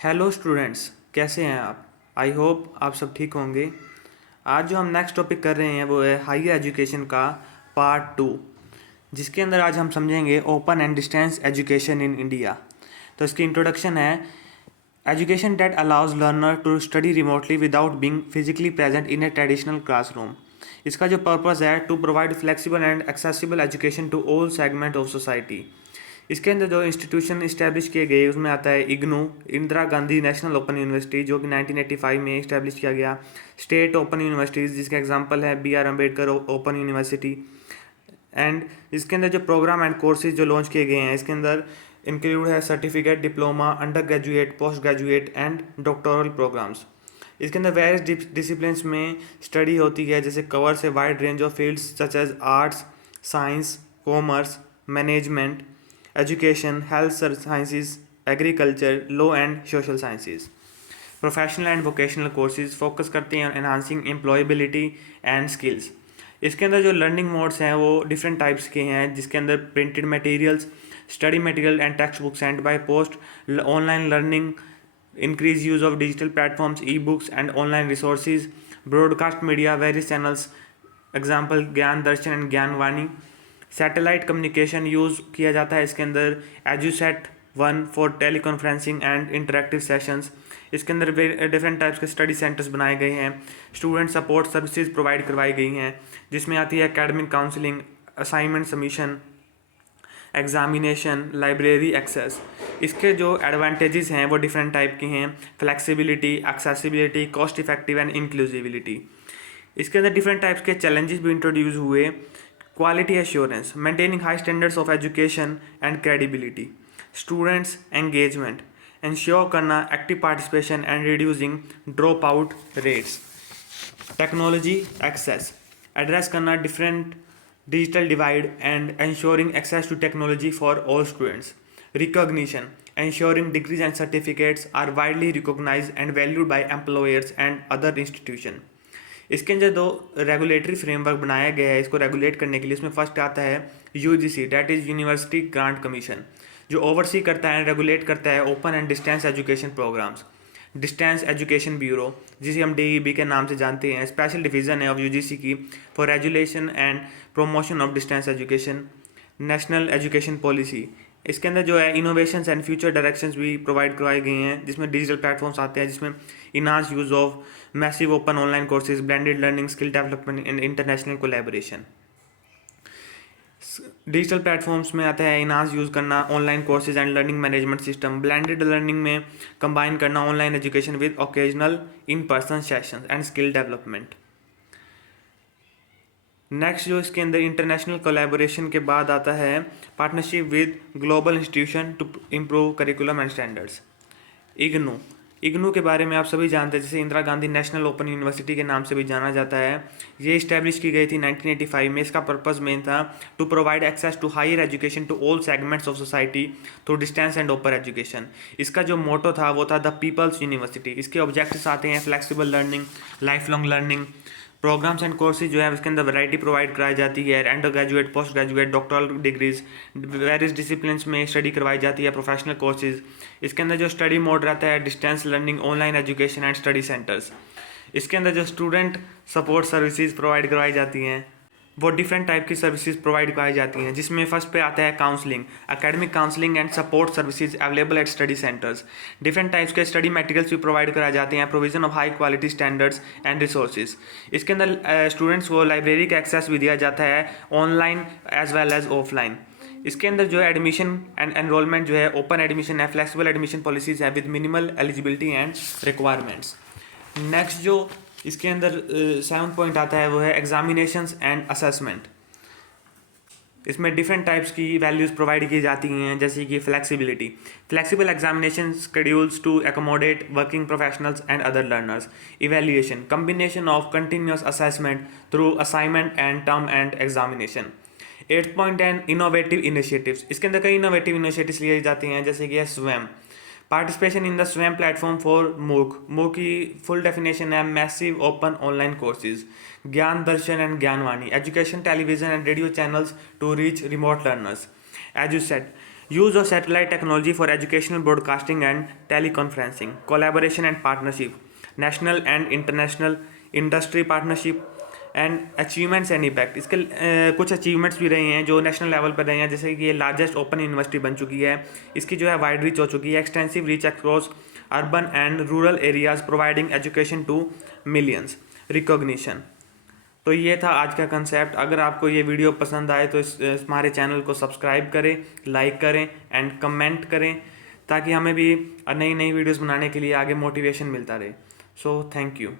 Hello students, कैसे हैं आप? आई होप आप सब ठीक होंगे। आज जो हम नेक्स्ट टॉपिक कर रहे हैं वो है हायर एजुकेशन का पार्ट 2, जिसके अंदर आज हम समझेंगे open and distance education in India. तो इसकी इंट्रोडक्शन है education that allows learner to study remotely without being physically present in a traditional classroom. इसका जो पर्पस है to provide flexible and accessible education to all segment of society. इसके अंदर जो institution establish किए गए उसमें आता है IGNOU, Indira Gandhi National Open University, जो कि 1985 में इस्टेब्लिश किया गया। स्टेट ओपन यूनिवर्सिटीज़, जिसका एग्जांपल है B R Ambedkar open university. And इसके अंदर जो प्रोग्राम एंड कोर्सेज जो लॉन्च किए गए हैं, इसके अंदर इंक्लूड है certificate, diploma, under graduate, post graduate and doctoral programmes. इसके अंदर वेरियस डिसिप्लिन्स में स्टडी होती है, जैसे कवर्स है wide range of fields such as arts, science, commerce, management, education, health sciences, agriculture, law and social sciences. Professional and vocational courses focus करते हैं enhancing employability and skills. इसके अंदर जो लर्निंग मोड्स हैं वो डिफरेंट टाइप्स के हैं, जिसके अंदर printed materials, study material and text books and by post, online learning, increase use of digital platforms, e-books and online resources, broadcast media, various channels, example Gyan Darshan and Gyanvani. Satellite communication use किया जाता है इसके अंदर, EDUSAT 1 for teleconferencing and interactive sessions. इसके अंदर different types के study centres बनाए गए हैं। स्टूडेंट सपोर्ट सर्विसेज प्रोवाइड करवाई गई हैं, जिसमें आती है academic counselling, assignment submission, examination, library access. इसके जो एडवांटेजेस हैं वो डिफरेंट टाइप के हैं, flexibility, accessibility, cost effective and inclusivity. इसके अंदर डिफरेंट टाइप्स के चैलेंजेस भी इंट्रोड्यूस हुए। Quality assurance, maintaining high standards of education and credibility, students engagement, ensure करना active participation and reducing drop out rates. Technology access, address करना different digital divide and ensuring access to technology for all students. Recognition, ensuring degrees and certificates are widely recognized and valued by employers and other institutions. इसके अंदर दो regulatory framework बनाया गया है इसको regulate करने के लिए। इसमें फर्स्ट आता है UGC, that is university grant commission, जो ओवरसी करता है, रेगुलेट करता है open and distance education programmes. Distance education bureau, जिसे हम डीईबी के नाम से जानते हैं, स्पेशल डिवीज़न है ऑफ यूजीसी की for regulation and promotion of distance education. National education policy, इसके अंदर जो है इनोवेशंस एंड फ्यूचर डायरेक्शंस भी प्रोवाइड करवाई गई हैं, जिसमें डिजिटल प्लेटफॉर्म्स आते हैं, जिसमें enhance use of massive open online courses, blended learning, skill development and international collaboration. Digital platforms में आता है इनहांस यूज़ करना online courses and learning management system. Blended learning में कंबाइन करना online education with occasional in person sessions and skill development. Next जो इसके अंदर international collaboration के बाद आता है partnership with global institution to improve curriculum and standards. IGNOU, IGNOU के बारे में आप सभी जानते हैं, जिसे Indira Gandhi National Open university के नाम से भी जाना जाता है। ये इस्टेब्लिश की गई थी 1985 में। इसका पर्पस मेन था to provide access to higher education to all segments of society through distance and open education. इसका जो मोटो था वो था द पीपल्स यूनिवर्सिटी। इसके ऑब्जेक्टिव्स आते हैं flexible learning, life long learning, programs and courses जो है उसके अंदर वैरायटी प्रोवाइड कराई जाती है, under graduate, post graduate, doctoral degrees, various disciplines में स्टडी करवाई जाती है, प्रोफेशनल कोर्सेज। इसके अंदर जो स्टडी मोड रहता है distance learning, online education and study centres. इसके अंदर जो स्टूडेंट सपोर्ट सर्विसेज प्रोवाइड करवाई जाती हैं वो डिफरेंट टाइप की सर्विसेज प्रोवाइड कराई जाती हैं, जिसमें फर्स्ट पे आता है counselling, academic counselling and support services available at study centres. Different types के स्टडी मटेरियल्स भी प्रोवाइड कराए जाते हैं, provision of high quality standards and resources. इसके अंदर स्टूडेंट्स को लाइब्रेरी का एक्सेस भी दिया जाता है online as well as offline. इसके अंदर जो है एडमिशन एंड एनरोलमेंट जो है ओपन एडमिशन है, फ्लेक्सिबल एडमिशन पॉलिसीज है with minimal eligibility and requirements. Next जो इसके अंदर 7th पॉइंट आता है वो है एग्जामिनेशंस एंड असेसमेंट। इसमें डिफरेंट टाइप्स की वैल्यूज़ प्रोवाइड की जाती हैं, जैसे कि flexibility, flexible examination schedules to accommodate working professionals and other learners. Evaluation, combination of continuous assessment through assignment and term and examination. 8th point and innovative initiatives. इसके अंदर कई innovative initiatives लिए जाती हैं, जैसे कि Swayam, participation in the Swayam platform for MOOC. MOOC की full definition है massive open online courses. Gyan Darshan and Gyanvani, education television and radio channels to reach remote learners. EduSat, use of satellite technology for educational broadcasting and teleconferencing, collaboration and partnership, national and international industry partnership and achievements and impact. इसके कुछ achievements भी रहे हैं जो national level पर रहे हैं, जैसे कि ये लार्जेस्ट ओपन यूनिवर्सिटी बन चुकी है, इसकी जो है वाइड रीच हो चुकी है, extensive reach across urban and rural areas providing education to millions, recognition. तो ये था आज का कंसेप्ट। अगर आपको ये वीडियो पसंद आए तो हमारे चैनल को सब्सक्राइब करें, लाइक करें एंड कमेंट करें, ताकि हमें भी नई नई वीडियोस बनाने के लिए आगे मोटिवेशन मिलता रहे। So thank you.